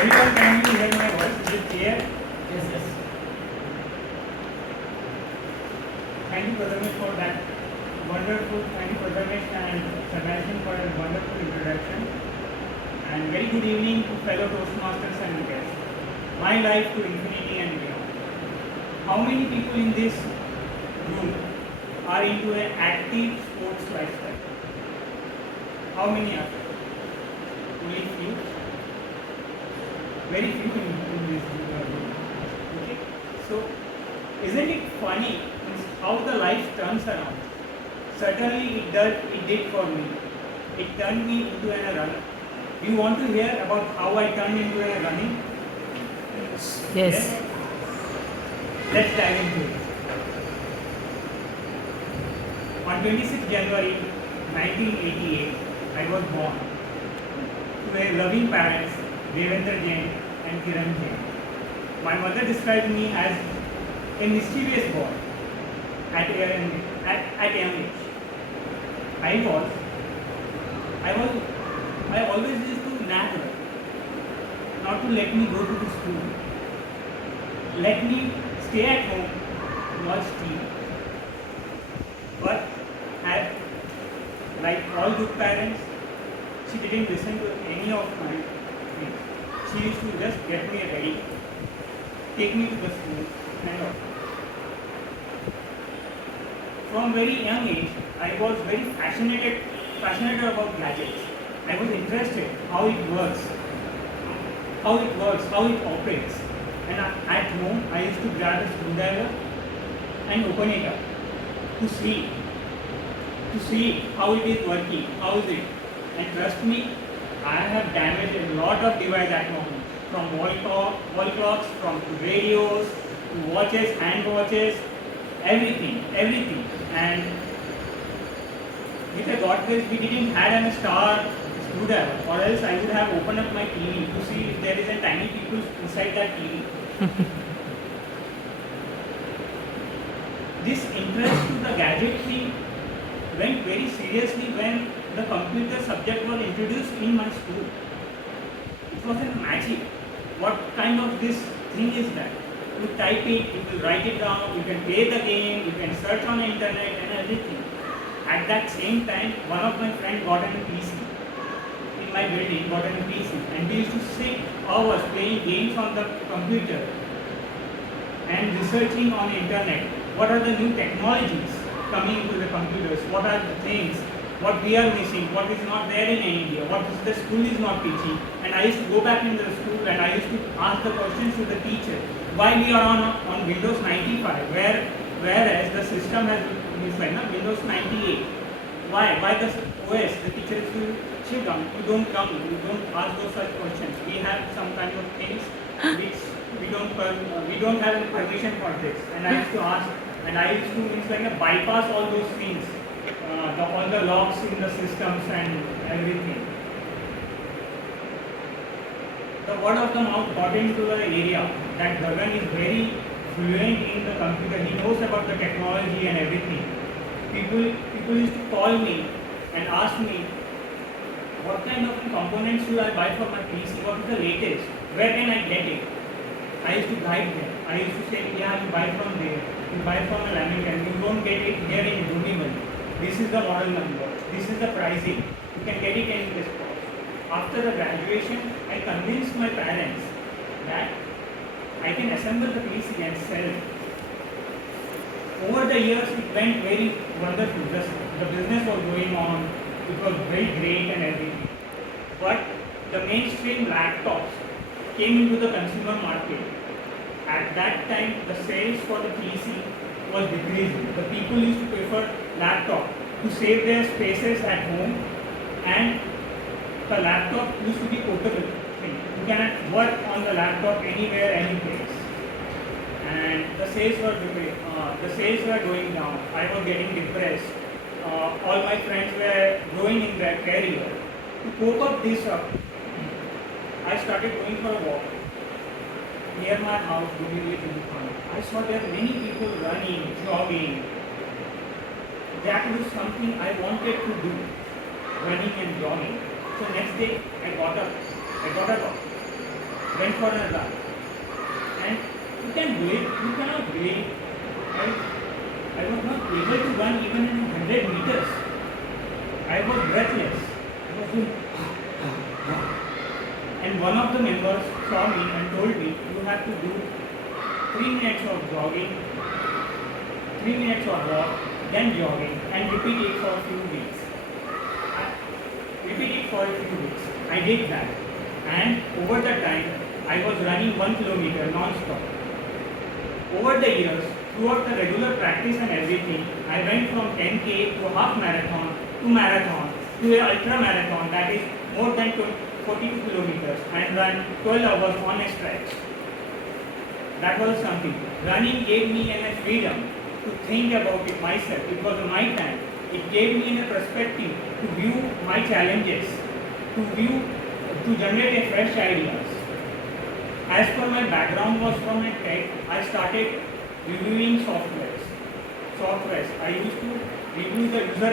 Everyone can you hear my voice? Is it clear? Yes, yes. Thank you, Prathamesh, for that wonderful. Thank you, Prathamesh and Sebastian, for a wonderful introduction. And very good evening to fellow Toastmasters and guests. My life to infinity and beyond. How many people in this room are into an active sports lifestyle? How many are there? Only few. Very few in this room. Okay. So, isn't it funny how the life turns around? Certainly it did for me. It turned me into a runner. Do you want to hear about how I turned into a running? Yes. Let's dive into it. On 26 January 1988, I was born to a loving parents, Devendra Jain and Kiran Jain. My mother described me as a mischievous boy at young age. I always used to nag her not to let me go to the school, let me stay at home, watch TV. But like all good parents, she didn't listen to any of my things. She used to just get me ready, take me to the school, and all. From very young age, I was very passionate about gadgets. I was interested how it works, how it operates. And at home, I used to grab a screwdriver and open it up to see how it is working, how is it. And trust me, I have damaged a lot of devices at home, from wall clocks, from radios, to watches, hand watches, everything. And with a God grace, we didn't have a star screwdriver, or else I would have opened up my TV to see if there is a tiny people inside that TV. This interest to the gadget thing went very seriously when the computer subject was introduced in my school. It was a magic. What kind of this thing is that? You type it, you will write it down, you can play the game, you can search on the internet and everything. At that same time, one of my friends got a PC. In my building, got a PC. And we used to sit hours playing games on the computer and researching on the internet. What are the new technologies coming into the computers? What are the things? What we are missing? What is not there in India? What is the school is not teaching? And I used to go back in the school and I used to ask the questions to the teacher. Why we are on Windows 95, whereas the system has is like Windows 98. Why the OS? The teacher is to chill down. You don't ask those such questions. We have some kind of things which we don't have any permission for this. And I used to ask, and I used to bypass all those things, all the logs in the systems and everything. The word of the mouth got into the area that Gagan is very fluent in the computer. He knows about the technology and everything. People used to call me and ask me, what kind of components should I buy for my PC? What is the latest? Where can I get it? I used to guide them. I used to say, yeah, you buy from there. You buy from a Lamington. You don't get it here in Dundimal. This is the model number. This is the pricing. You can get it in this cost. After the graduation, I convinced my parents that I can assemble the PC and sell it. Over the years, it went very wonderful. The business was going on. It was very great and everything. But the mainstream laptops came into the consumer market. At that time, the sales for the PC was decreasing. The people used to prefer laptop to save their spaces at home, and the laptop used to be portable thing. You can work on the laptop anywhere, any place. And the sales were going down. I was getting depressed. All my friends were growing in their career. To cope up this up, I started going for a walk near my house, I saw there many people running, jogging. That was something I wanted to do, running and jogging. So next day I got up. went for a run. And you can believe, you cannot believe, I was not able to run even in 100 meters. I was breathless. I was doing and one of the members saw me and told me, you have to do 3 minutes of jogging, 3 minutes of walk, then jogging, and repeat it for a few weeks. Repeat it for a few weeks. I did that, and over the time, I was running 1 kilometer non-stop. Over the years, throughout the regular practice and everything, I went from 10K to a half marathon to an ultra marathon, that is more than 42 kilometers, and run 12 hours on a stretch. That was something. Running gave me a freedom to think about it myself. It was my time. It gave me a perspective to view my challenges, to generate a fresh ideas. As per my background was from a tech, I started reviewing softwares. I used to review the user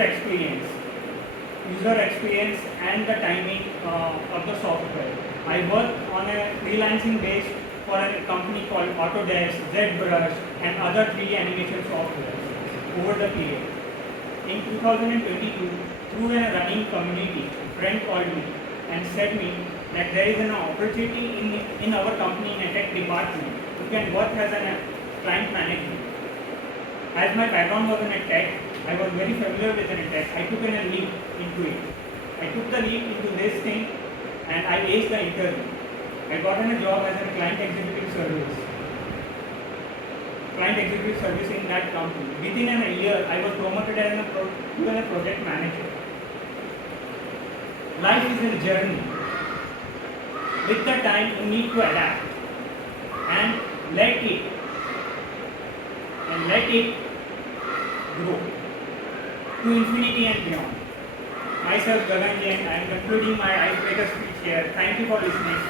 experience and the timing of the software. I worked on a freelancing base for a company called Autodesk, ZBrush, and other 3D animation softwares over the period. In 2022, through a running community, a friend called me and said me that there is an opportunity in our company in a tech department. You can work as a client manager. As my background was in a tech, I was very familiar with a tech. I took a leap into it. I took the leap into this thing and I aced the interview. I got a job as a client executive service in that company. Within a year, I was promoted as a project manager. Life is a journey. With the time, you need to adapt and let it grow to infinity and beyond. Myself, Gagan Jain, I am concluding my icebreaker speech here. Thank you for listening.